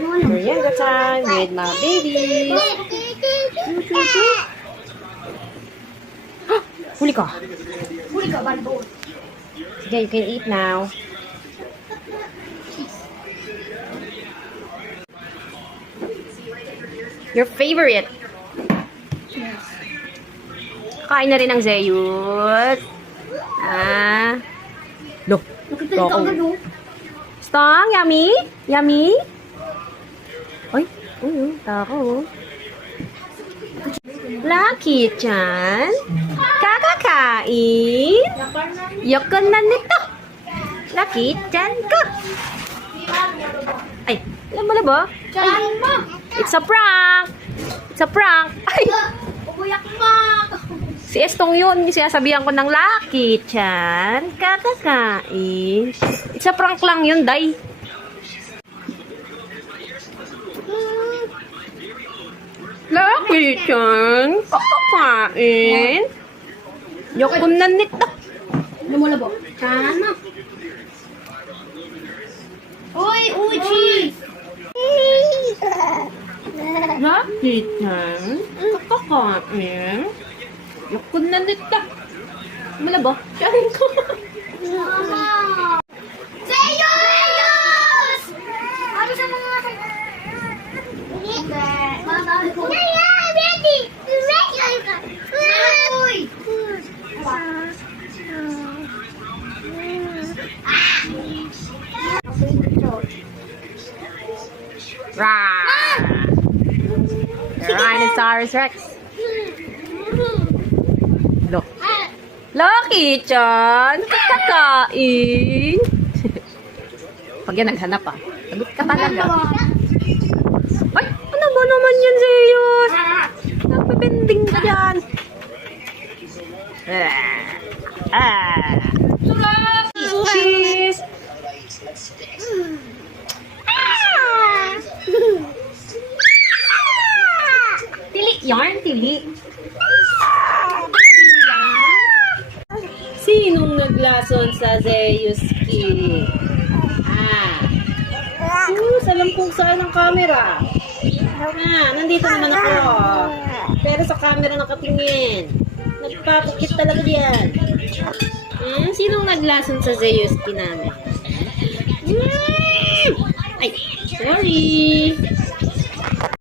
Merienda time with my baby. Huli ka. Huli ka, bando. Sige, you can eat now. Your favorite. Yes. Kain na rin ang Zeyus. Ah. No. Nakita ka agad, oh. Stong, yummy? Yummy? Ay, tako. Lucky Chan. Kakakain. Yokon na nito. Lucky Chan ka. Ay, alam mo na ba? Charan mo. It's a prank. It's a prank. Ay, Ubuyak mo. si Estong yun. Yung sinasabihan ko ng Lucky Chan. Kakakain. It's a prank lang yun, day. Lucky Chan. Kakakain. Yokon na nito. Namula ba? Charan mo. Uy, Uchi. Lucky Chan. Kakakain. Yokon na nito. Mala ba? Charin ko. Mama. Zeyus! Ano sa mga... Uy! Rah! Tyrannosaurus Rex. Look. Lucky Chan! Kakakain! Pag yan naghanap ah. Sagot ka talaga. Ay! Ano ba naman yan, Zeus? Nagpipending ka dyan. Cheese! Tili yarn, tili. Sinong naglason sa Zeus Kid? Alam kung saan ang camera. Nandito naman ako. Pero sa camera nakatingin. Nagpapakit talaga diyan. Sinong naglason sa Zeus Kid namin? Ay, sorry.